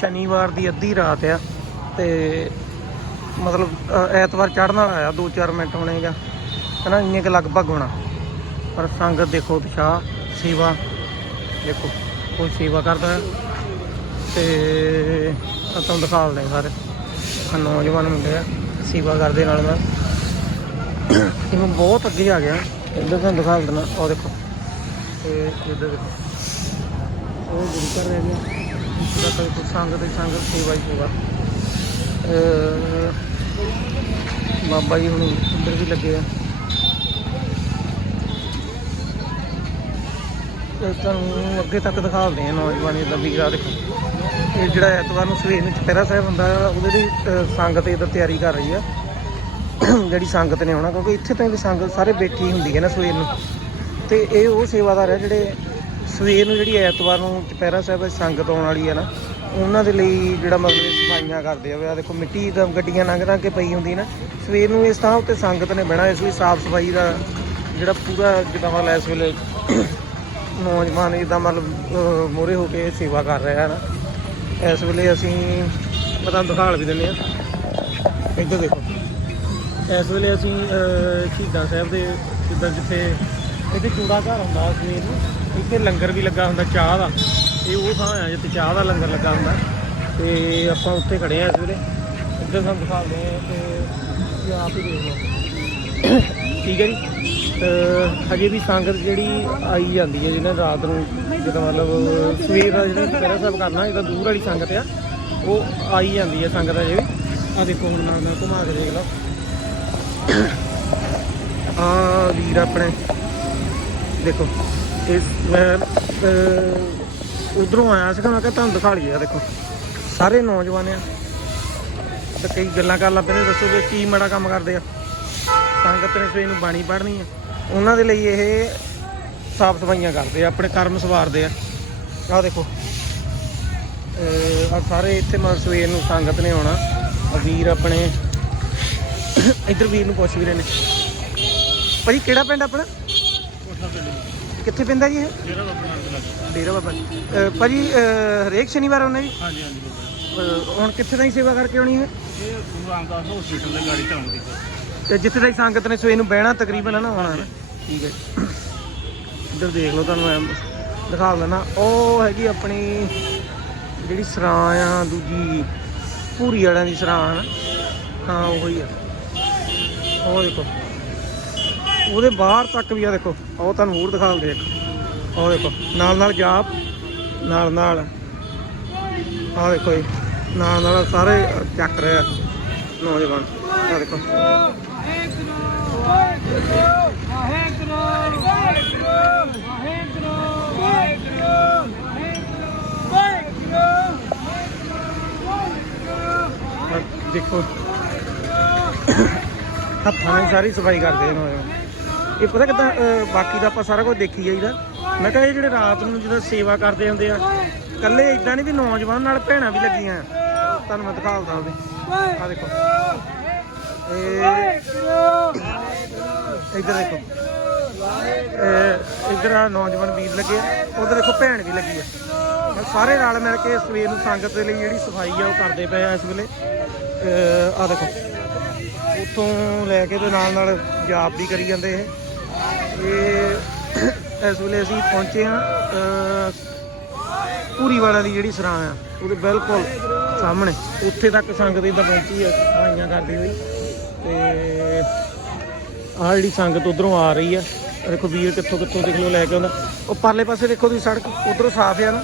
ਸ਼ਨੀਵਾਰ ਦੀ ਅੱਧੀ ਰਾਤ ਆ ਤੇ ਮਤਲਬ ਐਤਵਾਰ ਚੜ੍ਹਨ ਵਾਲਾ ਆ 2-4 ਮਿੰਟ ਹੋਣੇ ਜਾਂ, ਹਨਾ, ਇੰਨੇ ਕੁ ਲਗਭਗ ਹੋਣਾ। ਪਰ ਸੰਗਤ ਦੇਖੋ, ਉਤਸ਼ਾਹ, ਸੇਵਾ, ਦੇਖੋ, ਕੋਈ ਸੇਵਾ ਕਰਦਾ ਹੈ। ਤੇ ਆਹ ਤੁਹਾਨੂੰ ਦਿਖਾ ਦਿੰਦੇ ਸਾਰੇ। ਨੌਜਵਾਨ ਮੁੰਡੇ ਆ, ਸੇਵਾ ਕਰਦੇ ਨਾਲ ਮੈਂ ਜਿਵੇਂ ਬਹੁਤ ਅੱਗੇ ਆ ਗਿਆ। ਇੱਧਰ ਤੁਹਾਨੂੰ ਦਿਖਾ ਦਿੰਦਾ ਉਹ ਦੇਖੋ। ਤੇ ਇੱਧਰ ਦੇਖੋ। ਉਹ ਗੁਰੂ ਘਰ ਰਹਿ ਗਿਆ। ਦਾ ਕੋਈ ਕੋਈ ਸੰਗਤ ਦੀ ਸੰਗਤ ਸੇਵਾ ਹੀ ਸੇਵਾ। ਬਾਬਾ ਜੀ ਹੁਣ ਇੱਧਰ ਵੀ ਲੱਗੇ ਆ। ਤੁਹਾਨੂੰ ਅੱਗੇ ਤੱਕ ਦਿਖਾਉਂਦੇ ਆ ਨੌਜਵਾਨੀ ਦਾ ਵੀਰਾ ਦੇਖੋ। ਇਹ ਜਿਹੜਾ ਐਤਵਾਰ ਨੂੰ ਸਵੇਰ ਨੂੰ ਚਪਹਿਰਾ ਸਾਹਿਬ ਹੁੰਦਾ ਆ, ਉਹਦੇ ਲਈ ਅਹ, ਸੰਗਤ ਇਹਦਾ ਤਿਆਰੀ ਕਰ ਰਹੀ ਆ। ਜਿਹੜੀ ਸੰਗਤ ਨੇ ਆਉਣਾ ਕਿਉਂਕਿ ਇੱਥੇ ਤਾਂ ਵੀ ਸੰਗਤ ਸਾਰੇ ਬੈਠੀ ਹੁੰਦੀ ਹੈ ਨਾ ਸਵੇਰ ਨੂੰ। ਤੇ ਇਹ ਉਹ ਸੇਵਾਦਾਰ ਆ ਜਿਹੜੇ ਸਵੇਰ ਨੂੰ ਜਿਹੜੀ ਐਤਵਾਰ ਨੂੰ ਚਪਹਿਰਾ ਸਾਹਿਬ ਵਿੱਚ ਸੰਗਤ ਆਉਣ ਵਾਲੀ ਹੈ ਨਾ, ਉਹਨਾਂ ਦੇ ਲਈ ਜਿਹੜਾ ਮਤਲਬ ਇਹ ਸਫਾਈਆਂ ਕਰਦੇ ਆ ਵੀ ਦੇਖੋ ਮਿੱਟੀ ਦਾ ਗੱਡੀਆਂ ਲੰਘ ਲੰਘ ਕੇ ਪਈ ਹੁੰਦੀ ਨਾ, ਸਵੇਰ ਨੂੰ ਇਸ ਥਾਂ ਉੱਤੇ ਸੰਗਤ ਨੇ ਬਹਿਣਾ, ਇਸ ਲਈ ਸਾਫ਼ ਸਫ਼ਾਈ ਦਾ ਜਿਹੜਾ ਪੂਰਾ ਜਿੱਦਾਂ ਮਤਲਬ ਇਸ ਵੇਲੇ ਨੌਜਵਾਨ ਜਿੱਦਾਂ ਮਤਲਬ ਮੋਰੇ ਹੋ ਕੇ ਸੇਵਾ ਕਰ ਰਿਹਾ ਨਾ, ਇਸ ਵੇਲੇ ਅਸੀਂ ਮੈਂ ਤੁਹਾਨੂੰ ਦਿਖਾਲ ਵੀ ਦਿੰਦੇ ਆ। ਇੱਧਰ ਦੇਖੋ। ਇਸ ਵੇਲੇ ਅਸੀਂ ਸ਼ਹੀਦਾਂ ਸਾਹਿਬ ਦੇ ਜਿੱਦਾਂ ਜਿੱਥੇ ਇੱਥੇ ਚੂੜਾ ਘਰ ਹੁੰਦਾ ਸਵੇਰ ਨੂੰ ਇੱਥੇ ਲੰਗਰ ਵੀ ਲੱਗਾ ਹੁੰਦਾ ਚਾਹ ਦਾ। ਇਹ ਉਹ ਥਾਂ ਆ ਜਿੱਥੇ ਚਾਹ ਦਾ ਲੰਗਰ ਲੱਗਾ ਹੁੰਦਾ। ਤੇ ਆਪਾਂ ਉੱਥੇ ਖੜੇ ਆ ਇਸ ਵੇਲੇ ਇੱਧਰ ਸਾਨੂੰ ਦਿਖਾਉਂਦੇ ਆ ਤੇ ਤੁਸੀਂ ਆਪ ਹੀ ਦੇਖ ਲਓ। ਠੀਕ ਹੈ ਜੀ। ਅਹ, ਹਜੇ ਵੀ ਸੰਗਤ ਜਿਹੜੀ ਆਈ ਜਾਂਦੀ ਹੈ, ਜਿਹਨਾਂ ਰਾਤ ਨੂੰ ਜਦੋਂ ਮਤਲਬ ਸਵੇਰ ਦਾ ਜਿਹੜਾ ਚੁਪਹਿਰਾ ਸਾਹਿਬ ਕਰਨਾ ਇਹਦਾ ਦੂਰ ਵਾਲੀ ਸੰਗਤ ਆ, ਉਹ ਆਈ ਜਾਂਦੀ ਹੈ ਸੰਗਤ ਹਜੇ ਵੀ। ਆ ਦੇਖੋ ਹੁਣ ਨਾਲ ਨਾਲ ਘੁਮਾ ਕੇ ਦੇਖ ਲਓ। ਆ ਵੀਰ ਆਪਣੇ ਦੇਖੋ, ਇਸ, ਮੈਂ ਉਧਰੋਂ ਆਇਆ ਸੀਗਾ, ਮੈਂ ਕਿਹਾ ਤੁਹਾਨੂੰ ਦਿਖਾ ਲਈਏ ਦੇਖੋ। ਸਾਰੇ ਨੌਜਵਾਨ ਆ। ਤੇ ਕਈ ਗੱਲਾਂ ਕਰ ਲੱਗ ਪਏ ਨੇ ਦੱਸੋ ਵੀ ਕੀ ਮਾੜਾ ਕੰਮ ਕਰਦੇ ਆ। ਸੰਗਤ ਨੇ ਸਵੇਰ ਨੂੰ ਬਾਣੀ ਪੜ੍ਹਨੀ ਆ। ਉਹਨਾਂ ਦੇ ਲਈ ਇਹ ਸਾਫ਼ ਸਫਾਈਆਂ ਕਰਦੇ ਆ, ਆਪਣੇ ਕਰਮ ਸਵਾਰਦੇ ਆ। ਆਹ ਦੇਖੋ। ਆ ਸਾਰੇ ਇੱਥੇ ਮਤਲਬ ਸਵੇਰ ਨੂੰ ਸੰਗਤ ਨੇ ਆਉਣਾ। ਵੀਰ ਆਪਣੇ, ਇੱਧਰ ਵੀਰ ਨੂੰ ਪੁੱਛ ਵੀਰੇ ਨੇ ਭਾਜੀ, ਕਿਹੜਾ ਪਿੰਡ ਆਪਣਾ? ਕਿੱਥੇ ਪੈਂਦਾ ਜੀ ਇਹ? ਜਿਹੜਾ ਬਾਬਾ ਨਾਨਕ ਲੱਗ। ਡੇਰਾ ਬਾਬਾ। ਜੀ ਅਹ ਭਾਜੀ ਅਹ ਹਰੇਕ ਸ਼ਨੀਵਾਰ ਆਉਂਦੇ ਜੀ? ਹਾਂਜੀ ਹਾਂਜੀ ਬਾਬਾ ਅਹ ਹੁਣ ਕਿੱਥੇ ਤਾਈਂ ਸੇਵਾ ਕਰਕੇ ਆਉਣੀ ਹੈ? ਇਹ ਗੁਰੂ ਰਾਮਦਾਸ ਹਸਪੀਟਲ ਦੇ ਗਾੜੀ ਚਲਾਉਂਦੀ ਸਰ ਤੇ ਜਿੱਥੇ ਤਾਈਂ ਸੰਗਤ ਨੇ ਸਵੇਰ ਨੂੰ ਬਹਿਣਾ ਤਕਰੀਬਨ ਹੈ ਨਾ ਆਉਣਾ ਹੈ ਠੀਕ ਹੈ। ਇੱਧਰ ਦੇਖ ਲਓ ਤੁਹਾਨੂੰ ਮੈਂ ਦਿਖਾ ਦਿੰਦਾ। ਉਹ ਹੈਗੀ ਆਪਣੀ ਜਿਹੜੀ ਸਰਾਂ ਆ ਦੂਜੀ ਪੂਰੀ ਵਾਲਿਆਂ ਦੀ ਸਰਾਂ ਆ ਨਾ? ਹਾਂ ਉਹੀ ਆ। ਉਹ ਦੇਖੋ। ਉਹਦੇ ਬਾਹਰ ਤੱਕ ਵੀ ਆ ਦੇਖੋ ਉਹ ਤੁਹਾਨੂੰ ਹੋਰ ਦਿਖਾ ਦਿੰਦੇ ਇੱਕ। ਉਹ ਦੇਖੋ, ਨਾਲ ਨਾਲ ਜਾਪ, ਨਾਲ ਨਾਲ ਆ ਦੇਖੋ ਜੀ, ਨਾਲ ਨਾਲ ਸਾਰੇ ਚੱਕ ਰਹੇ ਆ। ਨੌਜਵਾਨ ਆ ਦੇਖੋ। ਦੇਖੋ, ਹੱਥਾਂ ਨਾਲ ਸਾਰੀ ਸਫ਼ਾਈ ਕਰਦੇ ਆ ਨੌਜਵਾਨ। ਇਹ ਪਤਾ ਕਿਦਾਂ ਬਾਕੀ ਦਾ ਆਪਾਂ ਸਾਰਾ ਕੁਝ ਦੇਖੀ ਜਾਈਦਾ। ਮੈਂ ਕਿਹਾ ਇਹ ਜਿਹੜੇ ਰਾਤ ਨੂੰ ਜਦੋਂ ਸੇਵਾ ਕਰਦੇ ਹੁੰਦੇ ਆ ਕੱਲੇ ਇਦਾਂ ਨਹੀਂ ਵੀ ਨੌਜਵਾਨ ਨਾਲ ਭੈਣਾਂ ਵੀ ਲੱਗੀਆਂ। ਆ। ਤੁਹਾਨੂੰ ਮੈਂ ਦਿਖਾਉਂਦਾ ਉਹਦੇ। ਆ ਦੇਖੋ। ਇਹ ਇੱਧਰ ਦੇਖੋ। ਇਹ ਇੱਧਰ ਆ ਨੌਜਵਾਨ ਵੀਰ ਲੱਗੇ ਆ, ਉਧਰ ਦੇਖੋ ਭੈਣ ਵੀ ਲੱਗੀ ਆ। ਮੈਂ ਸਾਰੇ ਰਲ ਮਿਲ ਕੇ ਸਵੇਰ ਨੂੰ ਸੰਗਤ ਦੇ ਲਈ ਜਿਹੜੀ ਸਫ਼ਾਈ ਆ ਉਹ ਕਰਦੇ ਪਏ ਆ ਇਸ ਵੇਲੇ। ਆ ਦੇਖੋ। ਉੱਥੋਂ ਲੈ ਕੇ ਤੇ ਨਾਲ ਨਾਲ ਜਾਪ ਵੀ ਕਰੀ ਜਾਂਦੇ ਇਹ। ਇਹ ਇਸ ਵੇਲੇ ਅਸੀਂ ਪਹੁੰਚੇ ਹਾਂ ਅਹ, ਪੂਰੀ ਵਾਲਾ ਦੀ ਜਿਹੜੀ ਸਰਾਂ ਆ ਉਹਦੇ ਬਿਲਕੁਲ ਸਾਹਮਣੇ। ਉੱਥੇ ਤੱਕ ਸੰਗਤ ਇਦਾਂ ਪਹੁੰਚੀ ਆ ਸਫਾਈਆਂ ਕਰਦੀ ਹੋਈ ਤੇ ਆਹ ਜਿਹੜੀ ਸੰਗਤ ਉਧਰੋਂ ਆ ਰਹੀ ਆ ਦੇਖੋ ਵੀਰ ਕਿੱਥੋਂ ਕਿੱਥੋਂ ਦੇਖ ਲਓ ਲੈ ਕੇ ਆਉਂਦਾ। ਉਹ ਪਰਲੇ ਪਾਸੇ ਦੇਖੋ ਤੁਸੀਂ ਸੜਕ ਉਧਰੋਂ ਸਾਫ਼ ਆ ਨਾ।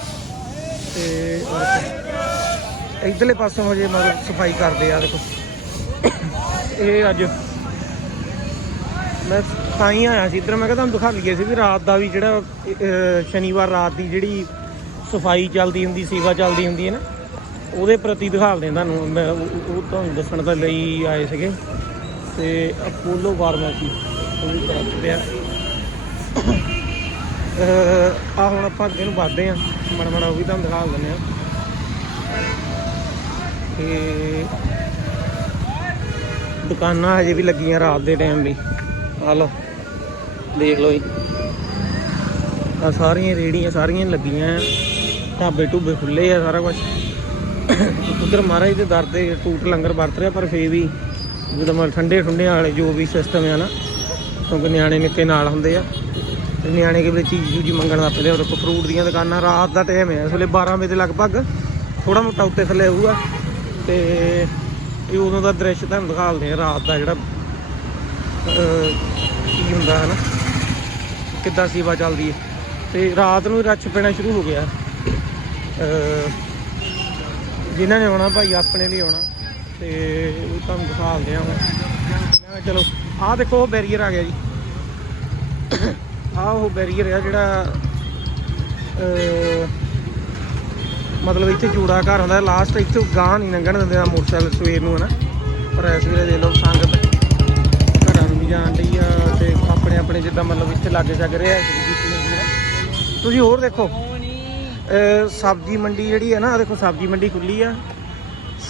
ਤੇ ਆਹ ਦੇਖੋ ਇਧਰਲੇ ਪਾਸੋਂ ਹਜੇ ਮਤਲਬ ਸਫ਼ਾਈ ਕਰਦੇ ਆ ਦੇਖੋ। ਇਹ ਅੱਜ ਮੈਂ ਤਾਂ ਹੀ ਆਇਆ ਸੀ, ਇੱਧਰ ਮੈਂ ਕਿਹਾ ਤੁਹਾਨੂੰ ਦਿਖਾ ਲਈਏ ਸੀ ਵੀ ਰਾਤ ਦਾ ਵੀ ਜਿਹੜਾ ਸ਼ਨੀਵਾਰ ਰਾਤ ਦੀ ਜਿਹੜੀ ਸਫ਼ਾਈ ਚੱਲਦੀ ਹੁੰਦੀ, ਸੇਵਾ ਚੱਲਦੀ ਹੁੰਦੀ ਹੈ ਨਾ, ਉਹਦੇ ਪ੍ਰਤੀ ਦਿਖਾਲਦੇ ਤੁਹਾਨੂੰ, ਮੈਂ ਉਹ ਤੁਹਾਨੂੰ ਦੱਸਣ ਦੇ ਲਈ ਆਏ ਸੀਗੇ। ਤੇ ਅਪੋਲੋ ਫਾਰਮੇਸੀ ਉਹ ਵੀ ਕਰ ਪਿਆ ਆ। ਹੁਣ ਆਪਾਂ ਅੱਗੇ ਨੂੰ ਵੱਧਦੇ ਆ ਮੜਾ ਮੜਾ ਉਹ ਵੀ ਤੁਹਾਨੂੰ ਦਿਖਾ ਦਿੰਦੇ ਆ ਤੇ ਦੁਕਾਨਾਂ ਹਜੇ ਵੀ ਲੱਗੀਆਂ ਰਾਤ ਦੇ ਟਾਈਮ ਵੀ। ਆ ਲਓ ਦੇਖ ਲਓ ਜੀ। ਆ ਸਾਰੀਆਂ ਰੇੜੀਆਂ ਸਾਰੀਆਂ ਲੱਗੀਆਂ ਆ। ਢਾਬੇ ਢੂਬੇ ਖੁੱਲੇ ਆ ਸਾਰਾ ਕੁਝ ਉਧਰ ਮਹਾਰਾਜ ਦੇ ਦਰ ਤੇ ਟੂਟ ਲੰਗਰ ਵਰਤ ਰਿਹਾ, ਪਰ ਫੇਰ ਵੀ ਜਦੋਂ ਮਤਲਬ ਠੰਡੇ ਠੁੰਡੇ ਵਾਲੇ ਜੋ ਵੀ ਸਿਸਟਮ ਆ ਨਾ, ਕਿਉਂਕਿ ਨਿਆਣੇ ਨਿੱਕੇ ਨਾਲ ਹੁੰਦੇ ਆ, ਤੇ ਨਿਆਣੇ ਕੇ ਵਿੱਚ ਚੀਜ਼ ਜੀ ਮੰਗਣ ਦਾ ਪਏ ਉਹਦੇ ਕੋਲ ਫਰੂਟ ਦੀਆਂ ਦੁਕਾਨਾਂ ਰਾਤ ਦਾ ਟਾਈਮ ਹੈ ਇਸ ਵੇਲੇ 12 ਵਜੇ ਦੇ ਲਗਭਗ ਥੋੜਾ ਮੋਟਾ ਉੱਤੇ ਥੱਲੇ ਹੋਊਗਾ। ਤੇ ਇਹ ਉਦੋਂ ਦਾ ਦ੍ਰਿਸ਼ ਤੁਹਾਨੂੰ ਦਿਖਾਉਂਦੇ ਆ, ਰਾਤ ਦਾ ਜਿਹੜਾ ਕੀ ਹੁੰਦਾ ਹੈ ਨਾ ਕਿੱਦਾਂ ਸੇਵਾ ਚੱਲਦੀ ਹੈ? ਤੇ ਰਾਤ ਨੂੰ ਰੱਛ ਪੈਣਾ ਸ਼ੁਰੂ ਹੋ ਗਿਆ। ਅਹ, ਜਿਨ੍ਹਾਂ ਨੇ ਆਉਣਾ ਭਾਈ ਆਪਣੇ ਲਈ ਆਉਣਾ। ਤੇ ਉਹ ਤੁਹਾਨੂੰ ਦਿਖਾਉਂਦੇ ਆ ਮੈਂ ਚਲੋ ਆਹ ਦੇਖੋ ਉਹ ਬੈਰੀਅਰ ਆ ਗਿਆ ਜੀ। ਆਹ ਉਹ ਬੈਰੀਅਰ ਆ ਜਿਹੜਾ ਮਤਲਬ ਇੱਥੇ ਜੂੜਾ ਘਰ ਹੁੰਦਾ। ਲਾਸਟ ਇੱਥੇ ਗਾਂ ਨਹੀਂ ਲੰਘਣ ਦਿੰਦੇ ਆ ਮੋਟਰਸਾਈਕਲ ਸਵੇਰ ਨੂੰ ਹਨਾ। ਪਰ ਇਸ ਵੇਲੇ ਦੇ ਲੋ ਸੰਗਤ ਲਾਗੇ ਛੱਗ ਰਿਹਾ ਤੁਸੀਂ ਹੋਰ ਦੇਖੋ। ਸਬਜ਼ੀ ਮੰਡੀ ਜਿਹੜੀ ਹੈ ਨਾ, ਆਹ ਦੇਖੋ ਸਬਜ਼ੀ ਮੰਡੀ ਖੁੱਲੀ ਆ।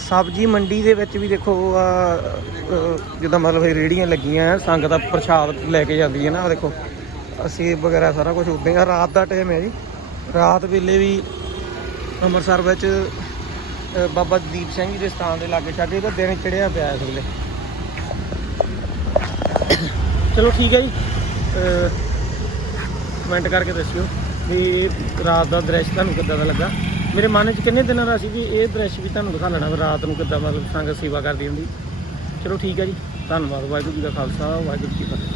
ਸਬਜ਼ੀ ਮੰਡੀ ਦੇ ਵਿੱਚ ਵੀ ਦੇਖੋ ਜਿੱਦਾਂ ਮਤਲਬ ਇਹ ਰੇੜੀਆਂ ਲੱਗੀਆਂ ਆ, ਸੰਗਤ ਦਾ ਪ੍ਰਸ਼ਾਦ ਲੈ ਕੇ ਜਾਂਦੀ ਹੈ ਨਾ, ਆਹ ਦੇਖੋ। ਆਹ ਸੇਬ ਵਗੈਰਾ ਸਾਰਾ ਕੁਝ ਉਦਾਂ ਹੀ ਰਾਤ ਦਾ ਟਾਈਮ ਹੈ ਜੀ। ਰਾਤ ਵੇਲੇ ਵੀ ਅੰਮ੍ਰਿਤਸਰ ਵਿੱਚ ਬਾਬਾ ਦੀਪ ਸਿੰਘ ਜੀ ਦੇ ਸਥਾਨ ਦੇ ਲਾਗੇ ਛਾਗੇ ਤਾਂ ਦਿਨ ਚੜਿਆ ਪਿਆ ਇਸ ਵੇਲੇ। ਚਲੋ ਠੀਕ ਹੈ ਜੀ। ਕਮੈਂਟ ਕਰਕੇ ਦੱਸਿਓ ਵੀ ਇਹ ਰਾਤ ਦਾ ਦ੍ਰਿਸ਼ ਤੁਹਾਨੂੰ ਕਿੱਦਾਂ ਦਾ ਲੱਗਾ। ਮੇਰੇ ਮਨ 'ਚ ਕਿੰਨੇ ਦਿਨਾਂ ਦਾ ਸੀ ਵੀ ਇਹ ਦ੍ਰਿਸ਼ ਵੀ ਤੁਹਾਨੂੰ ਦਿਖਾ ਲੈਣਾ ਰਾਤ ਨੂੰ ਕਿੱਦਾਂ ਮਤਲਬ ਸੰਗਤ ਸੇਵਾ ਕਰਦੀ ਹੁੰਦੀ। ਚਲੋ ਠੀਕ ਹੈ ਜੀ, ਧੰਨਵਾਦ, ਵਾਹਿਗੁਰੂ ਜੀ ਦਾ ਖਾਲਸਾ, ਵਾਹਿਗੁਰੂ ਜੀ ਕੀ ਫਤਿਹ।